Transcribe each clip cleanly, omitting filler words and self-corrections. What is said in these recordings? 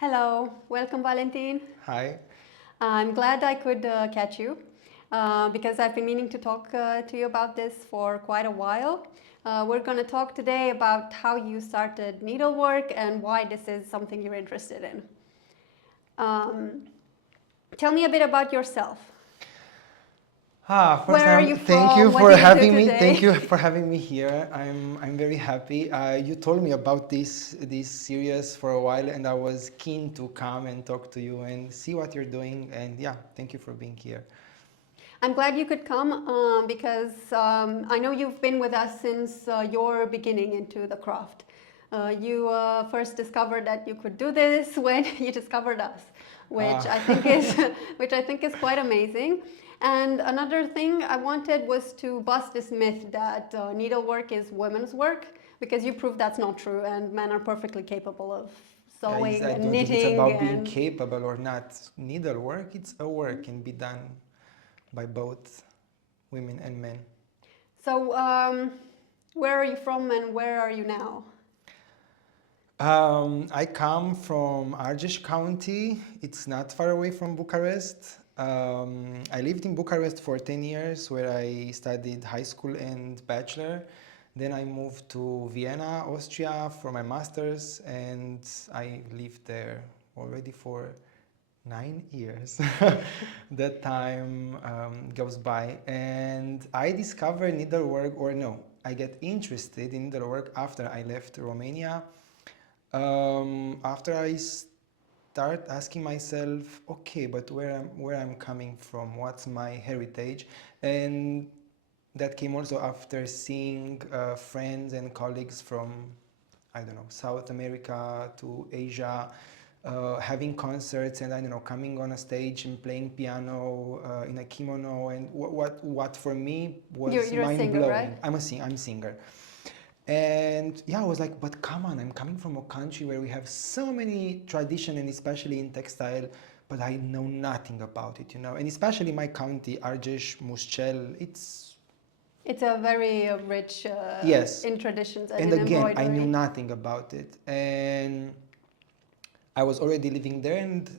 Hello, welcome Valentin. Hi. I'm glad I could catch you because I've been meaning to talk to you about this for quite a while. We're going to talk today about how you started needlework and why this is something you're interested in. Um, Tell me a bit about yourself. First Where are time, you thank you from? What for do you do having me. today? Thank you for having me here. I'm very happy. You told me about this series for a while, and I was keen to come and talk to you and see what you're doing. And yeah, thank you for being here. I'm glad you could come because I know you've been with us since your beginning into the craft. You first discovered that you could do this when you discovered us, which Ah. I think is which I think is quite amazing. And another thing I wanted was to bust this myth that needlework is women's work, because you proved that's not true, and men are perfectly capable of sewing I and don't think it's knitting about being and capable or not. Needlework, it's a work can be done by both women and men. so. Where are you from and where are you now? I come from Argeș County. It's not far away from Bucharest. I lived in Bucharest for 10 years where I studied high school and bachelor. Then I moved to Vienna, Austria for my master's, and I lived there already for 9 years. That time goes by, and I discovered needlework, or no, I get interested in needlework after I left Romania. After I start asking myself, okay, but where I'm coming from, what's my heritage, and that came also after seeing friends and colleagues from, I don't know, South America to Asia, having concerts, and I don't know, coming on a stage and playing piano in a kimono, and what for me was You're a mind singer, right? blowing. I'm a singer. And yeah, I was like, but come on, I'm coming from a country where we have so many tradition, and especially in textile, but I know nothing about it, you know. And especially my county, Argeș, Mușcel, It's a very rich yes. in traditions and And in again, I knew embroidery. nothing about it. And I was already living there, and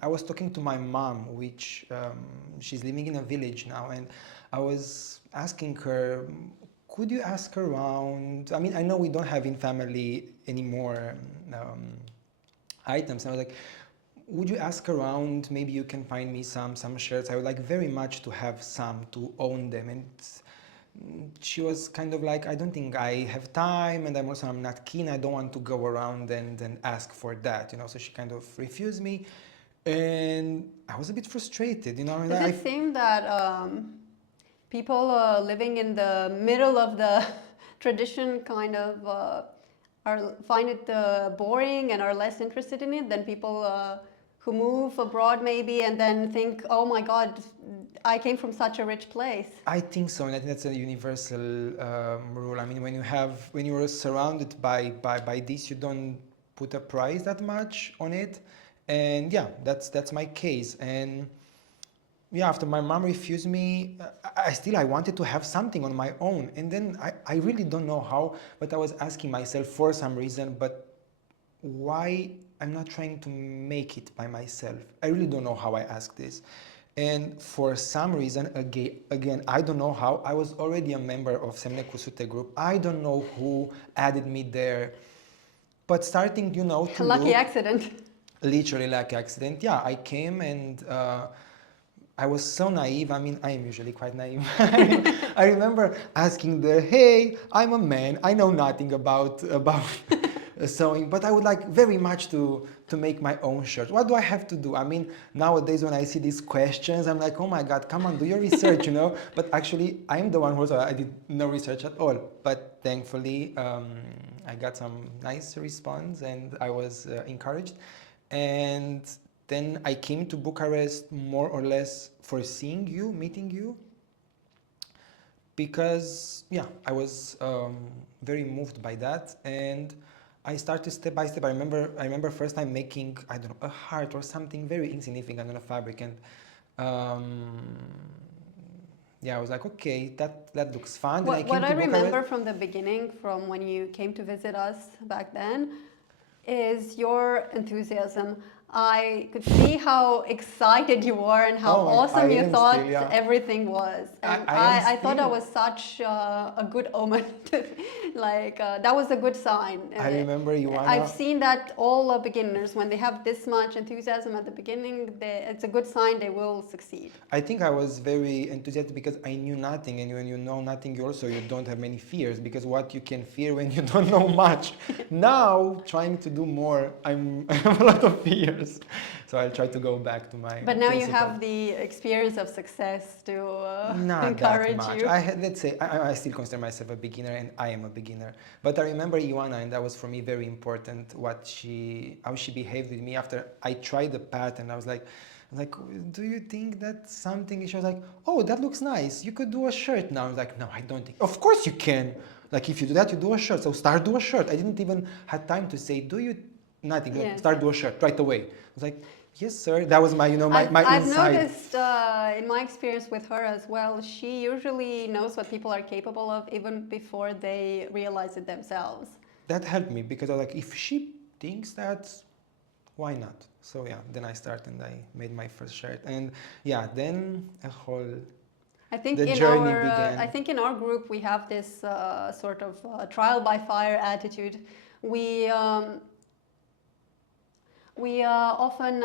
I was talking to my mom, which she's living in a village now, and I was asking her, could you ask around? I mean, I know we don't have in family anymore items. And I was like, would you ask around? Maybe you can find me some shirts. I would like very much to have some, to own them. And she was kind of like, I don't think I have time, and I'm not keen. I don't want to go around and ask for that, you know. So she kind of refused me, and I was a bit frustrated, you know. And Does it seem that people living in the middle of the tradition kind of find it boring and are less interested in it than people who move abroad maybe and then think, oh my God, I came from such a rich place? I think so, and I think that's a universal rule. I mean, when you're surrounded by this, you don't put a price that much on it, and yeah, that's my case. And yeah, after my mom refused me, I wanted to have something on my own, and then I really don't know how, but I was asking myself for some reason, but why I'm not trying to make it by myself. I really don't know how I asked this. And for some reason, again, I don't know how, I was already a member of Semne Cusute group. I don't know who added me there. But starting, you know, to Lucky look, accident. literally like accident, yeah, I came and I was so naive. I mean, I am usually quite naive. I remember asking there, hey, I'm a man. I know nothing about sewing, but I would like very much to make my own shirt. What do I have to do? I mean, nowadays when I see these questions, I'm like, oh my God, come on, do your research, you know? But actually, I'm the one I did no research at all. But thankfully, I got some nice response, and I was encouraged. And then I came to Bucharest more or less for seeing you, meeting you, because yeah, I was very moved by that, and I started step by step. I remember first time making, I don't know, a heart or something very insignificant on a fabric, and yeah, I was like, okay, that looks fun. Then I What came I to Bucharest. remember from the beginning, from when you came to visit us back then, is your enthusiasm. I could see how excited you were and how Oh, awesome I you am thought still, yeah. everything was. And I am I thought that still. was such a good omen. That was a good sign. I remember I've Ioana. seen that all beginners, when they have this much enthusiasm at the beginning, it's a good sign they will succeed. I think I was very enthusiastic because I knew nothing, and when you know nothing, you don't have many fears, because what you can fear when you don't know much. Now, trying to do more, I have a lot of fears, so I'll try to go back to my But now you principle. have the experience of success to Not that encourage much. you. Let's say I still consider myself a beginner, and I am a beginner. But I remember Ioana, and that was for me very important. How she behaved with me after I tried the pattern. I was like, do you think that's something? She was like, oh, that looks nice. You could do a shirt now. I was like, no, I don't think. Of course you can. Like if you do that, you do a shirt. So start do a shirt. I didn't even have time to say, do you? Nothing. Like, Yes, start do a yes. shirt right away. I was like, yes, sir. That was my, my I've inside. noticed in my experience with her as well, she usually knows what people are capable of even before they realize it themselves. That helped me because I was like, if she thinks that, why not? So yeah, then I started and I made my first shirt, and yeah, then a whole I think the in journey our began. I think in our group we have this sort of trial by fire attitude. We often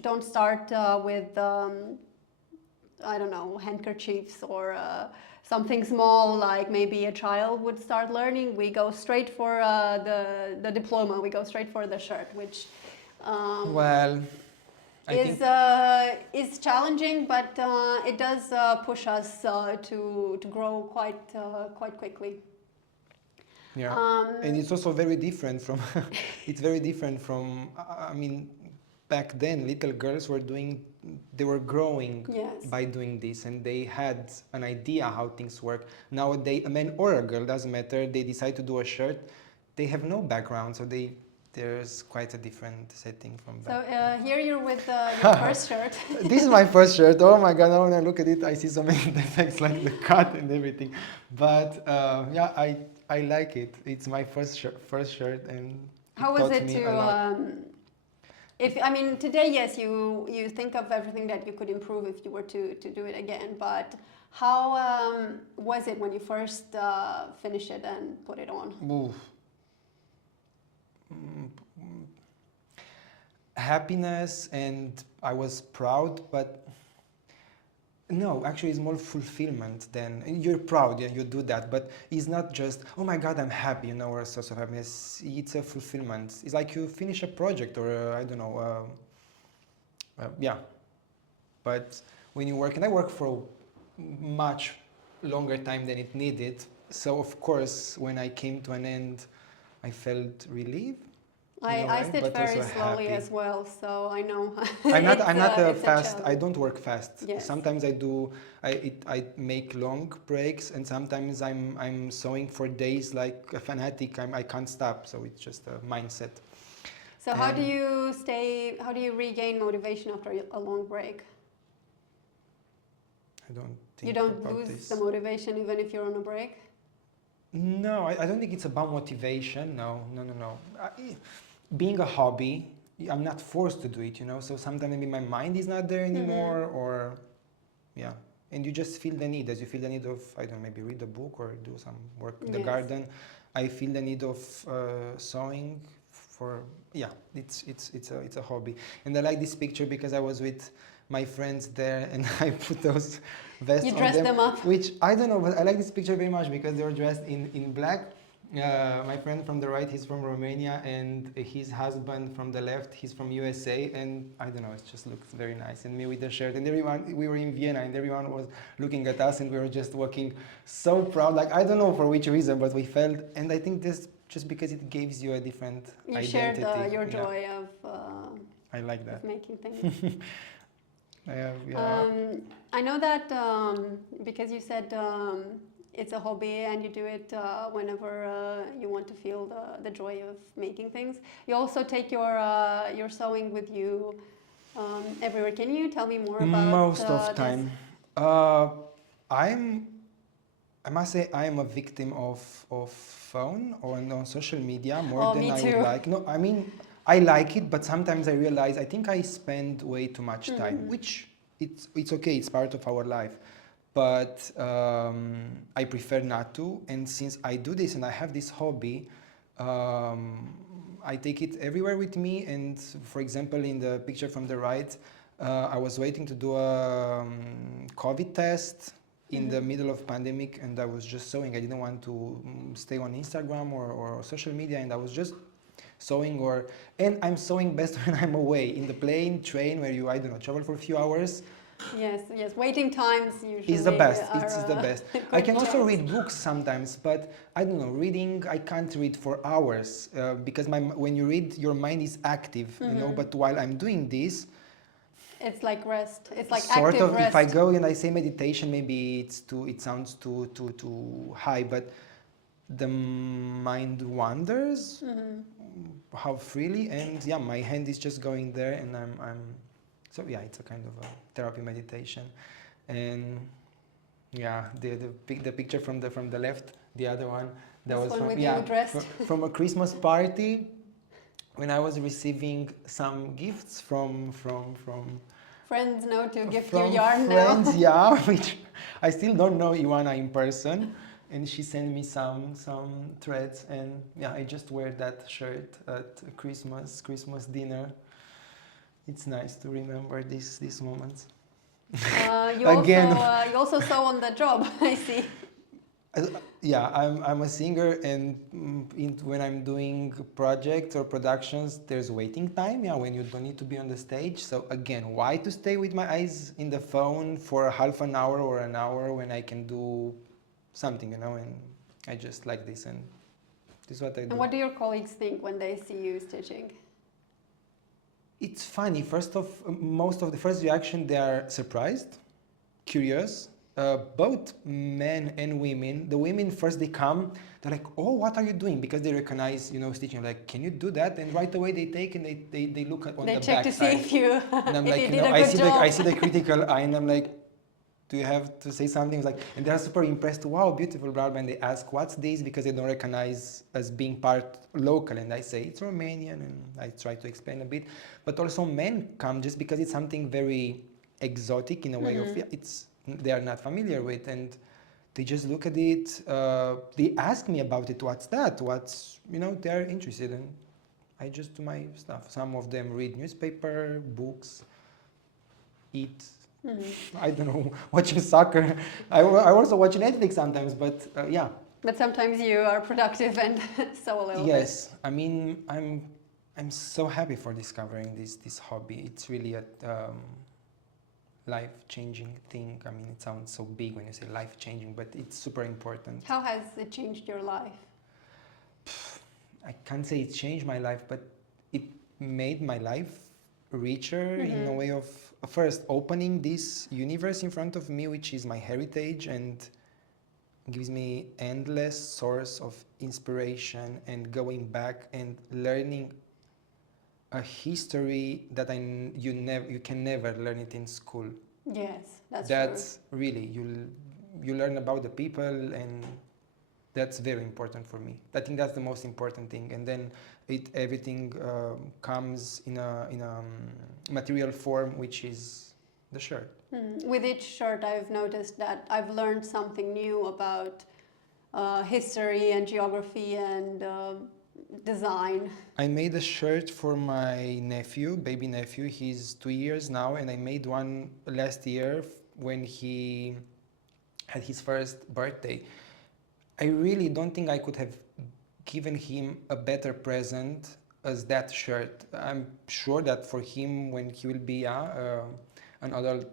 don't start with I don't know, handkerchiefs or something small like maybe a child would start learning. We go straight for the diploma. We go straight for the shirt, which Well, I think is challenging, but it does push us to grow quite quickly. yeah, Um, and it's also very different from. It's very different from. I mean, back then, little girls were doing. They were growing Yes. by doing this, and they had an idea how things work. Nowadays, a man or a girl doesn't matter. They decide to do a shirt. They have no background, so there's quite a different setting from So back. here you're with your first shirt. This is my first shirt. Oh my god! Now when I look at it, I see so many defects, like the cut and everything. But yeah, I like it. It's my first shirt, and How was taught it me to? a lot. If I mean today, yes, you think of everything that you could improve if you were to do it again. But how was it when you first finished it and put it on? Oof. Mm, Happiness, and I was proud, but no, actually, it's more fulfillment than you're proud. Yeah, you do that, but it's not just oh my god, I'm happy, or a source of happiness. It's a fulfillment. It's like you finish a project, or I don't know. Yeah, but when you work, and I work for a much longer time than it needed, so of course, when I came to an end, I felt relieved in a I way, stitch but very also slowly happy. as well, so I know I'm not a it's a fast. I challenge. don't work fast. Yes. Sometimes I do. I make long breaks, and sometimes I'm sewing for days like a fanatic. I can't stop. So it's just a mindset. So how do And you stay? How do you regain motivation after a long break? I don't think You don't about lose this. the motivation even if you're on a break? No, I don't think it's about motivation. No. Being a hobby, I'm not forced to do it. So sometimes maybe my mind is not there anymore, or yeah. And you just feel the need, as you feel the need of, I don't know, maybe read a book or do some work in the Yes. garden. I feel the need of sewing for, yeah, it's a hobby. And I like this picture because I was with my friends there and I put those vests You on dress them, them up. which I don't know, but I like this picture very much because they were dressed in black. My friend from the right, he's from Romania, and his husband from the left, he's from USA, and I don't know, it just looks very nice. And me with the shirt, and everyone, we were in Vienna, and everyone was looking at us, and we were just walking so proud, like I don't know for which reason, but we felt, and I think this just because it gives you a different You identity. shared your Yeah, joy of I like that. making things. Yeah. I know that because you said it's a hobby and you do it whenever you want to feel the joy of making things. You also take your sewing with you everywhere. Can you tell me more about Most of this? time. I'm I must say I am a victim of phone or on social media more Oh, than me I too. would like. No, I mean I like it, but sometimes I realize I think I spend way too much time, which it's okay. It's part of our life, but I prefer not to. And since I do this and I have this hobby, um, I take it everywhere with me. And for example, in the picture from the right, I was waiting to do a COVID test in the middle of pandemic, and I was just sewing. I didn't want to stay on Instagram or social media, and I was just sewing. And I'm sewing best when I'm away in the plane, train, where you, I don't know, travel for a few hours. Yes, yes. Waiting times usually Is the best. are It's the best. I good can also chance. read books sometimes, but I don't know. Reading, I can't read for hours because when you read, your mind is active, you know. But while I'm doing this, It's like rest. It's like sort active of, rest. if I go and I say meditation, maybe it sounds too high, but the mind wanders how freely, and yeah, my hand is just going there, and I'm so yeah, it's a kind of a therapy meditation. And yeah, the picture from the left, the other one, that This was one from with you dressed. from a Christmas party when I was receiving some gifts from Friends know to gift you from yarn friends, now. yeah, which I still don't know Ioana in person, and she sent me some threads, and yeah, I just wear that shirt at Christmas dinner. It's nice to remember these moments. Again, You also sew on the job, I see. yeah, I'm a singer, and when I'm doing projects or productions, there's waiting time. Yeah, when you don't need to be on the stage. So again, why to stay with my eyes in the phone for half an hour or an hour when I can do something, you know? And I just like this, and this is what I do. And what do your colleagues think when they see you stitching? It's funny. Most of the first reaction, they are surprised, curious. Both men and women. The women first, they come, they're like, "Oh, what are you doing?" Because they recognize, you know, stitching. Like, "Can you do that?" And right away they take and they look at on They the check back to side. see if you And I'm if like, you you did know, a good job. I see the critical eye, and I'm like, "Do you have to say something?" It's like, and they're super impressed. Wow, beautiful, blah, blah. And they ask, "What's this?" Because they don't recognize as being part local. And I say it's Romanian, and I try to explain a bit. But also men come just because it's something very exotic in a way of they are not familiar with, and they just look at it. They ask me about it. What's that? They're interested in. I just do my stuff. Some of them read newspaper, books, eat. I don't know, watching soccer. I also watch Netflix sometimes, but yeah. But sometimes you are productive and sew a little bit. Yes, I mean, I'm so happy for discovering this hobby. It's really a life-changing thing. I mean, it sounds so big when you say life-changing, but it's super important. How has it changed your life? I can't say it changed my life, but it made my life richer in a way of first opening this universe in front of me, which is my heritage, and gives me endless source of inspiration and going back and learning a history that you can never learn it in school. Yes, that's true. Really, you learn about the people, and that's very important for me. I think that's the most important thing, and then everything comes in a material form, which is the shirt. With each shirt, I've noticed that I've learned something new about history and geography and design. I made a shirt for my nephew, baby nephew. He's 2 years now, and I made one last year when he had his first birthday. I really don't think I could have given him a better present as that shirt. I'm sure that for him, when he will be an adult,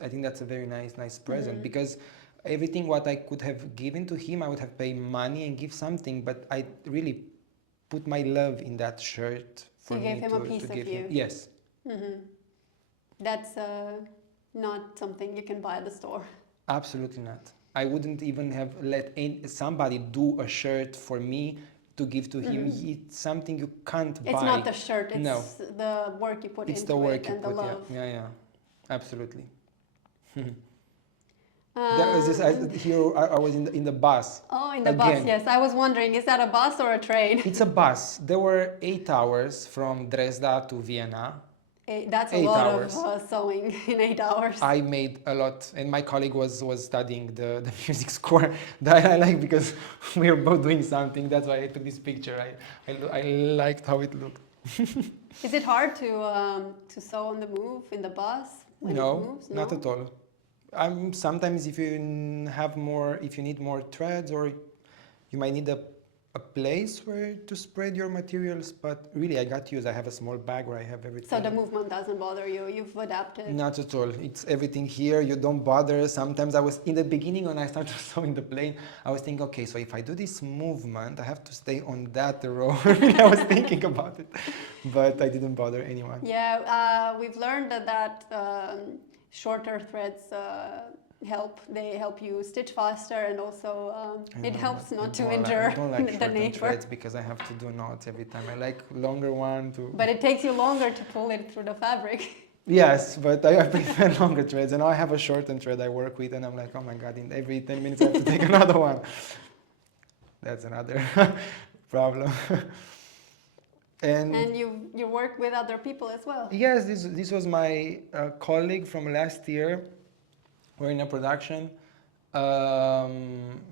I think that's a very nice present, because everything what I could have given to him, I would have paid money and give something, but I really put my love in that shirt for you me gave him to a piece give of you. him. Yes. That's not something you can buy at the store. Absolutely not. I wouldn't even have let somebody do a shirt for me to give to him. It's something you can't buy. It's not the shirt, it's the work you put it's into the work it you and put, the love. Yeah, absolutely. That was just here. I was in the bus. Oh, in the bus, Again. yes. I was wondering, is that a bus or a train? It's a bus. There were 8 hours from Dresda to Vienna. That's a 8 lot hours. of sewing in 8 hours. I made a lot, and my colleague was studying the music score that I like because we were both doing something. That's why I took this picture. I liked how it looked. Is it hard to sew on the move in the bus when it moves? Not at all. Sometimes if you have more, if you need more threads, or you might need a place where to spread your materials, but really I got used. I have a small bag where I have everything. So the movement doesn't bother you, you've adapted? Not at all. It's everything here. You don't bother. Sometimes I was, in the beginning when I started sewing the plane, I was thinking, okay, so if I do this movement, I have to stay on that row. I was thinking about it, but I didn't bother anyone. Yeah, we've learned that shorter threads help. They help you stitch faster, and also it helps not to injure I don't like the shortened neighbor. threads because I have to do knots every time. I like longer one to. But it takes you longer to pull it through the fabric. Yes, but I prefer longer threads, and now I have a shortened thread I work with, and I'm like, oh my god! In every 10 minutes I have to take another one. That's another problem. And you work with other people as well. yes, this was my colleague from last year. We're in a production.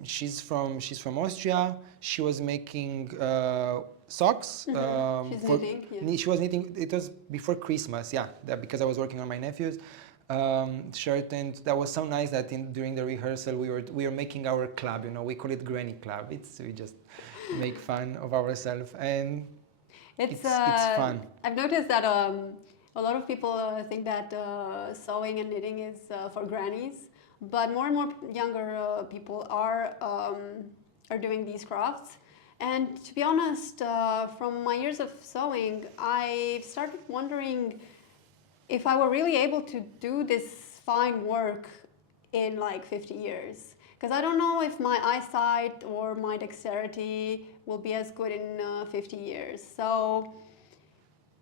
She's from Austria. She was making socks. She's knitting. Yeah. She was knitting. It was before Christmas, yeah. Because I was working on my nephew's shirt, and that was so nice that during the rehearsal we were making our club. You know, we call it Granny Club. We just make fun of ourselves, and it's fun. I've noticed that a lot of people think that sewing and knitting is for grannies, but more and more younger people are doing these crafts. And to be honest, from my years of sewing, I started wondering if I were really able to do this fine work in like 50 years. Because I don't know if my eyesight or my dexterity will be as good in 50 years. So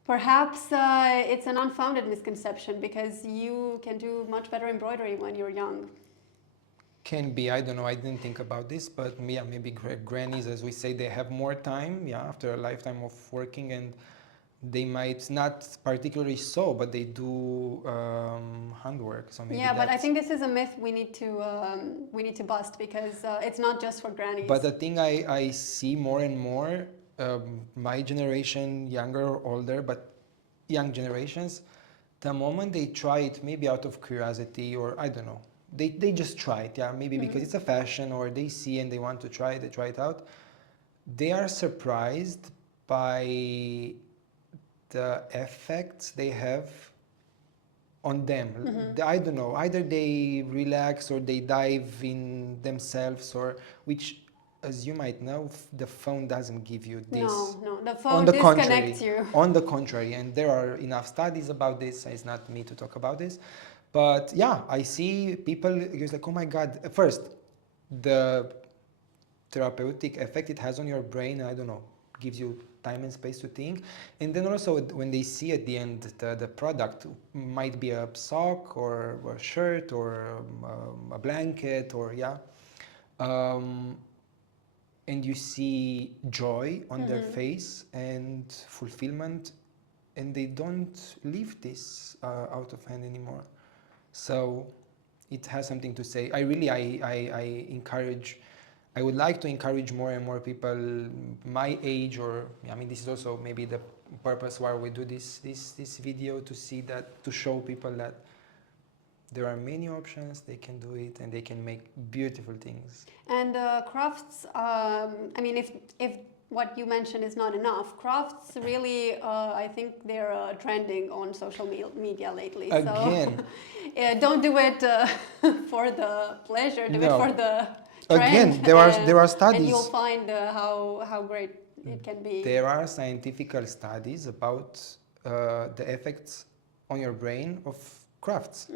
perhaps it's an unfounded misconception, because you can do much better embroidery when you're young. Can be, I don't know, I didn't think about this, but yeah, maybe grannies, as we say, they have more time, yeah, after a lifetime of working, and they might not particularly sew, but they do handwork. So maybe yeah, but I think this is a myth we need to bust, because it's not just for grannies. But the thing I see more and more, my generation, younger or older, but young generations, the moment they try it, maybe out of curiosity, or I don't know, they just try it, yeah, maybe because it's a fashion, or they see and they want to try it, they try it out. They are surprised by the effects they have on them. I don't know, either they relax or they dive in themselves, or which, as you might know, the phone doesn't give you this. No, the phone disconnects you. On the contrary, and there are enough studies about this. It's not me to talk about this. But yeah, I see people who's like, oh my God, first, the therapeutic effect it has on your brain, I don't know, gives you time and space to think. And then also when they see at the end the product, might be a sock or a shirt or a blanket, or yeah. And you see joy on their face and fulfillment, and they don't leave this out of hand anymore. So it has something to say. I would like to encourage more and more people my age, or I mean, this is also maybe the purpose why we do this video, to see that, to show people that there are many options, they can do it, and they can make beautiful things. And crafts, I mean, if what you mentioned is not enough, crafts really, I think they're trending on social media lately. Again. So don't do it for the pleasure, do it for the trend. Again, there are studies. And you'll find how great it can be. There are scientific studies about the effects on your brain of crafts.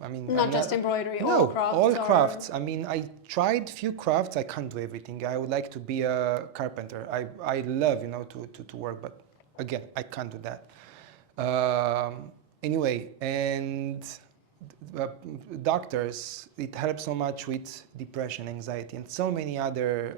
I mean, not just embroidery, no, all crafts. All crafts. I mean, I tried few crafts. I can't do everything. I would like to be a carpenter. I love, you know, to work, but again, I can't do that. Anyway, and doctors, it helps so much with depression, anxiety, and so many other,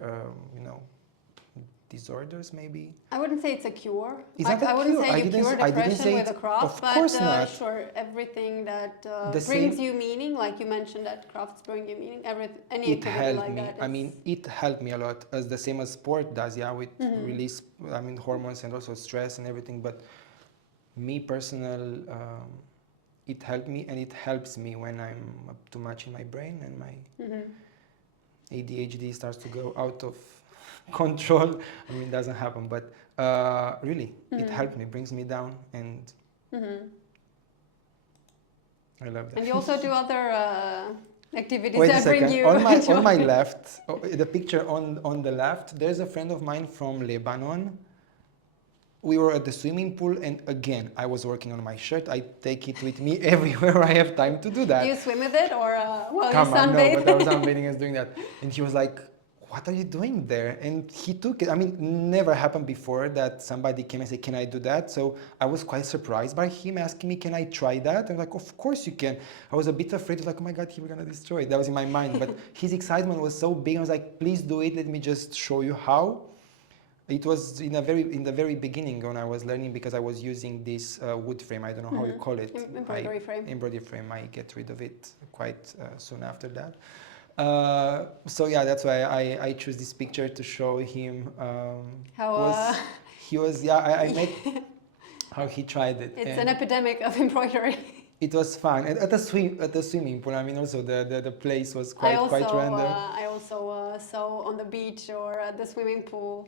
disorders maybe. I wouldn't say it's a cure. It's Like, not a I wouldn't cure. say you cure I didn't depression say with a it. craft, Of but course not. sure, everything that The brings same. you meaning, like you mentioned that crafts bring you meaning, any It activity helped like me. that I is... mean, it helped me a lot, as the same as sport does, yeah, with release, I mean, hormones and also stress and everything. But me personal, it helped me, and it helps me when I'm too much in my brain and my ADHD starts to go out of control. I mean, it doesn't happen, but really, it helped me, brings me down, and I love that. And you also do other activities Wait a that bring second. you On my joy. left, the picture on the left, there's a friend of mine from Lebanon. We were at the swimming pool, and again, I was working on my shirt. I take it with me everywhere I have time to do that. Do you swim with it, or while you Come on, no, sunbathe? but I was sunbathing and doing that. And he was like, what are you doing there? And he took it. I mean, never happened before that somebody came and said, can I do that? So I was quite surprised by him asking me, can I try that? I'm like, of course you can. I was a bit afraid. I was like, oh my God, he was going to destroy it. That was in my mind. But his excitement was so big. I was like, please do it. Let me just show you how. It was in the very beginning when I was learning, because I was using this wood frame. I don't know how you call it. Embroidery frame. Embroidery frame. I get rid of it quite soon after that. So yeah, that's why I choose this picture to show him. How he was, yeah, I made how he tried it. it's an epidemic of embroidery. It was fun. And at the swimming pool, I mean, also the place was quite random. I also sew on the beach or at the swimming pool.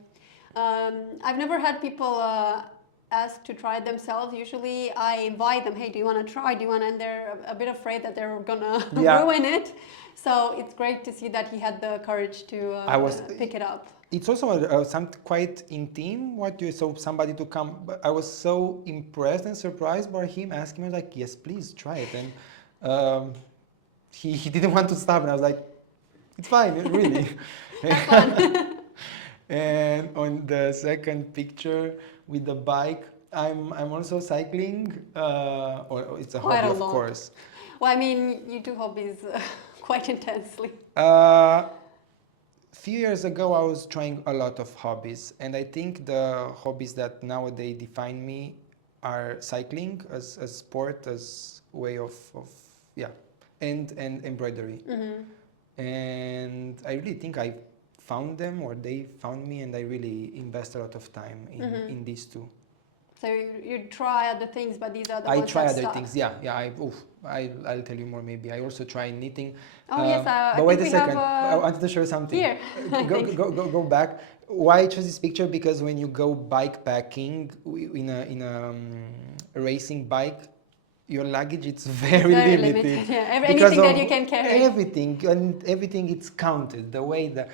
I've never had people ask to try it themselves. Usually I invite them, hey, do you want to try? Do you want to? And they're a bit afraid that they're going to ruin it. So it's great to see that he had the courage to pick it up. It's also something quite intimate. So somebody to come. But I was so impressed and surprised by him asking me, like, yes, please try it. And he didn't want to stop, and I was like, it's fine, really. Have fun. And on the second picture with the bike, I'm also cycling. Or it's a hobby, of course. Well, I mean, you do hobbies quite intensely. Few years ago, I was trying a lot of hobbies, and I think the hobbies that nowadays define me are cycling as sport, as way of and embroidery. And I really think I found them, or they found me, and I really invest a lot of time in these two. So you try other things, but these are the I ones try that other stuck. things. Yeah. I'll tell you more maybe. I also try knitting. Oh yes, but wait a second. I wanted to show you something. Here. Go back. Why I chose this picture? Because when you go bike packing in a racing bike, your luggage it's very limited. Yeah. Anything that you can carry. Everything it's counted. The way the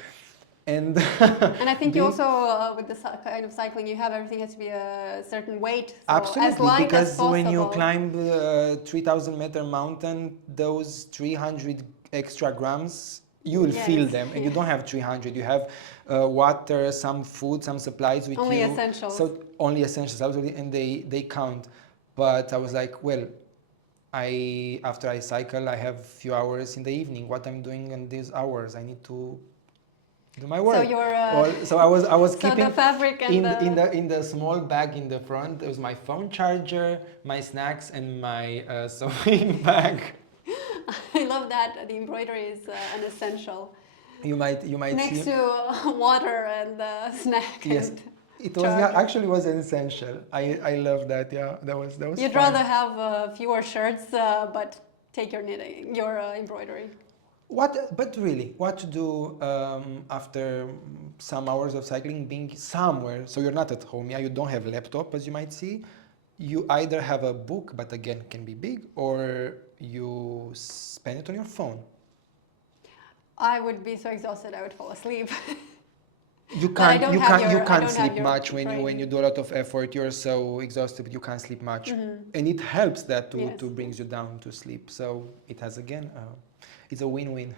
and I think you also with this kind of cycling, you have everything has to be a certain weight. So absolutely, as light because as possible. when you climb 3,000-meter mountain, those 300 extra grams, you will feel them, and you don't have 300. You have water, some food, some supplies with only you. Essentials. So only essentials, absolutely, and they count. But I was like, well, after I cycle, I have a few hours in the evening. What I'm doing in these hours, I need to do my work. So I was keeping the fabric and in the small bag in the front. There was my phone charger, my snacks, and my sewing bag. I love that the embroidery is an essential. You might next see to water and snack. Yes, and it was actually was an essential. I love that. Yeah, that was. You'd fun. rather have fewer shirts, but take your knitting, your embroidery. But really, what to do after some hours of cycling, being somewhere, so you're not at home, you don't have a laptop, as you might see. You either have a book, but again, can be big, or you spend it on your phone. I would be so exhausted, I would fall asleep. You can't sleep much when you do a lot of effort. You're so exhausted, you can't sleep much. And it helps that to brings you down to sleep. So it has, again, it's a win-win.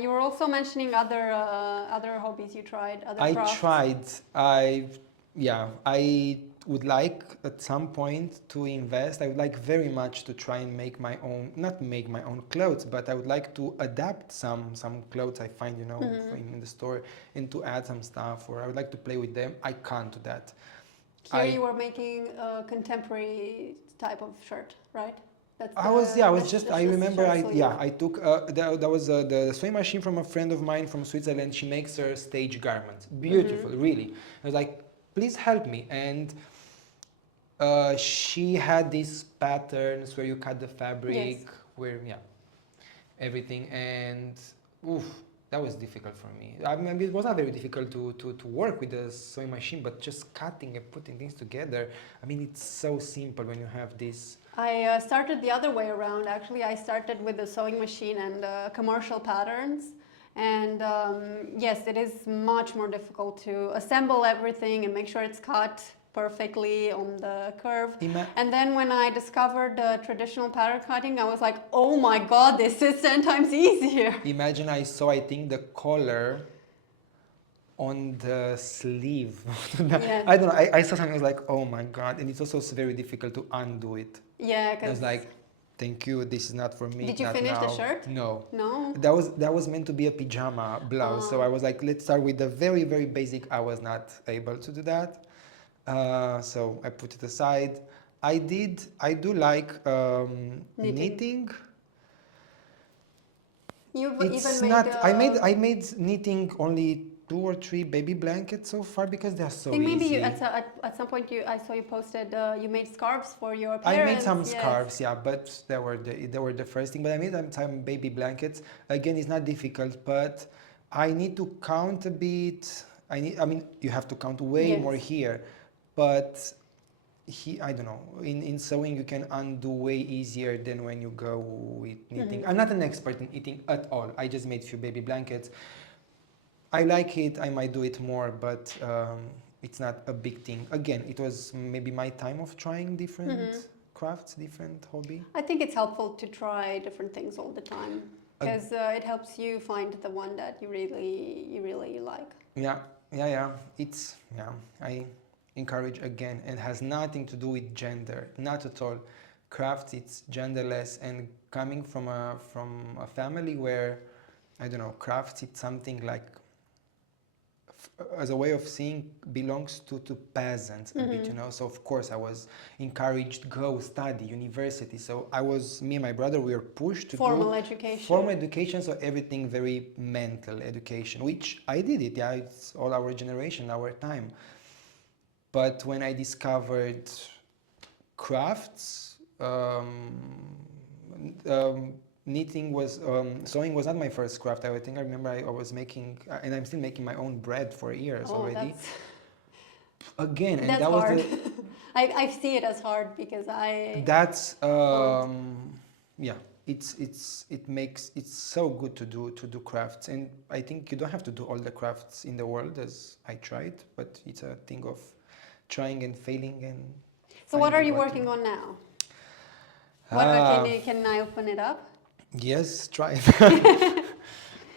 You were also mentioning other hobbies you tried, other crafts. I would like at some point to invest. I would like very much to try and make my own, not make my own clothes, but I would like to adapt some clothes I find, you know, in the store, and to add some stuff, or I would like to play with them. I can't do that. Here you were making a contemporary type of shirt, right? That's I remember, I took, that was the sewing machine from a friend of mine from Switzerland. She makes her stage garments. Beautiful, really. I was like, please help me. And she had these patterns where you cut the fabric, where, everything. And, oof, that was difficult for me. I mean, it was not very difficult to work with the sewing machine, but just cutting and putting things together. I mean, it's so simple when you have this. I started the other way around. Actually, I started with the sewing machine and commercial patterns. And yes, it is much more difficult to assemble everything and make sure it's cut perfectly on the curve. And then when I discovered traditional pattern cutting, I was like, oh my God, this is 10 times easier. Imagine I saw, I think, the collar on the sleeve. Yes. I don't know, I saw something, I was like, oh my God. And it's also very difficult to undo it. Yeah, I was like, thank you, this is not for me. Did you finish the shirt? No. No? That was meant to be a pajama blouse. So I was like, let's start with the very, very basic. I was not able to do that. So I put it aside. I do like knitting. You've It's even not, made... I made knitting only 2 or 3 baby blankets so far because they're so I think maybe easy. you, at some point I saw you posted you made scarves for your I parents. made some scarves, but they were the first thing. But I made some baby blankets. Again, it's not difficult, but I need to count a bit. I mean, you have to count way more here, but I don't know. In sewing, you can undo way easier than when you go with knitting. I'm not an expert in knitting at all. I just made a few baby blankets. I like it, I might do it more, but it's not a big thing. Again, it was maybe my time of trying different crafts, different hobby. I think it's helpful to try different things all the time because it helps you find the one that you really like. I encourage, again, it has nothing to do with gender, not at all. Crafts, it's genderless, and coming from a family where, I don't know, crafts, it's something like, as a way of seeing, belongs to peasants a bit, you know. So of course I was encouraged, go study university. So me and my brother, we were pushed to formal education. Formal education, so everything very mental education, which I did it. Yeah, it's all our generation, our time. But when I discovered crafts, knitting was, sewing was not my first craft. I remember I was making, and I'm still making my own bread for years already. Again, and that's that hard. was I see it as hard because That's it's so good to do crafts, and I think you don't have to do all the crafts in the world as I tried, but it's a thing of trying and failing and. So what are you working on now? Can I open it up? Yes, try it.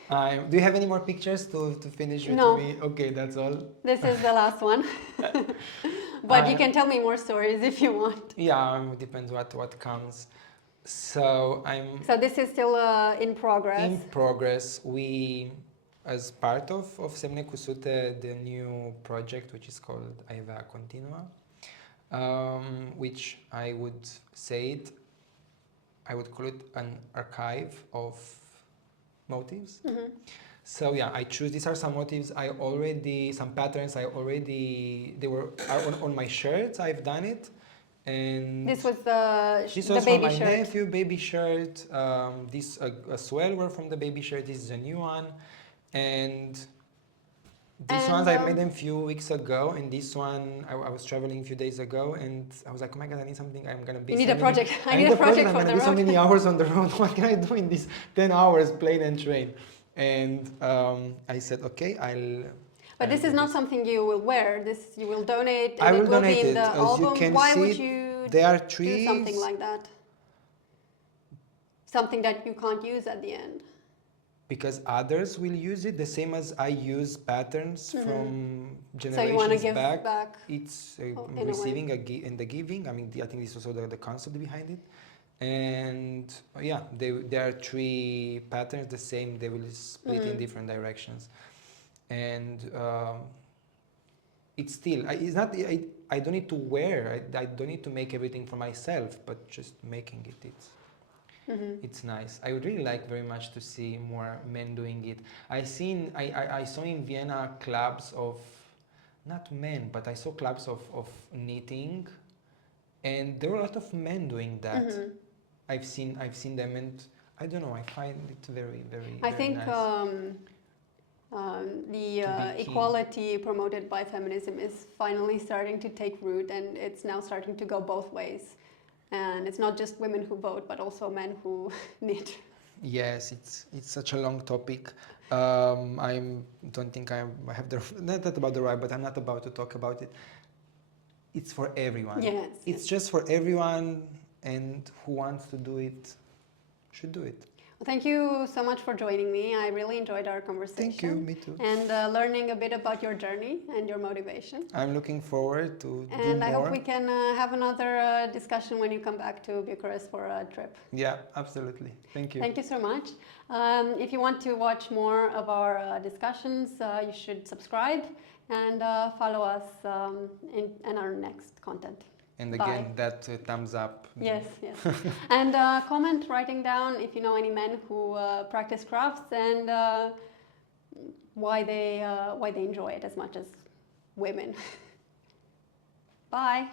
Do you have any more pictures to finish with me? Okay, that's all. This is the last one. But you can tell me more stories if you want. Yeah, it depends what comes. So this is still in progress. In progress. We, as part of Semne Cusute, the new project, which is called Aiva Continua, which I would call it an archive of motives. So yeah, these are some motives some patterns they were on my shirts. I've done it, and this was this the was baby from my shirt. nephew baby shirt. This as well were from the baby shirt. This is a new one, and these ones I made them a few weeks ago, and this one I was traveling a few days ago, and I was like, oh my God, I need something. I'm gonna be. You need a project. I need a project I'm for gonna the be so many hours on the road. What can I do in these 10 hours plane and train? And I said, okay, But this is not something you will wear. This you will donate. And I will donate donate be in it. the As album. you can Why see, would you there are do trees. something like that? Something that you can't use at the end. because others will use it the same as I use patterns from So you want to generations give back. back? It's in a way. receiving and the giving. I mean, I think this is also the concept behind it. And yeah, there are three patterns the same. They will split in different directions, and it's still. It's not. I don't need to wear. I don't need to make everything for myself, but just making it. It's nice. I would really like very much to see more men doing it. I saw in Vienna clubs of, not men, but I saw clubs of knitting, and there were a lot of men doing that. I've seen them, and I don't know. I find it very, very. I very think nice. the To be keen. equality promoted by feminism is finally starting to take root, and it's now starting to go both ways. And it's not just women who vote, but also men who knit. Yes, it's such a long topic. I don't think I have the not that about the right, but I'm not about to talk about it. It's for everyone. Yes. It's just for everyone, and who wants to do it should do it. Well, thank you so much for joining me. I really enjoyed our conversation. Thank you, me too. And learning a bit about your journey and your motivation. I'm looking forward to do more. And I hope we can have another discussion when you come back to Bucharest for a trip. Yeah, absolutely. Thank you. Thank you so much. If you want to watch more of our discussions, you should subscribe and follow us in our next content. And again, that thumbs up. Yes, yes. And comment writing down if you know any men who practice crafts and why they enjoy it as much as women. Bye.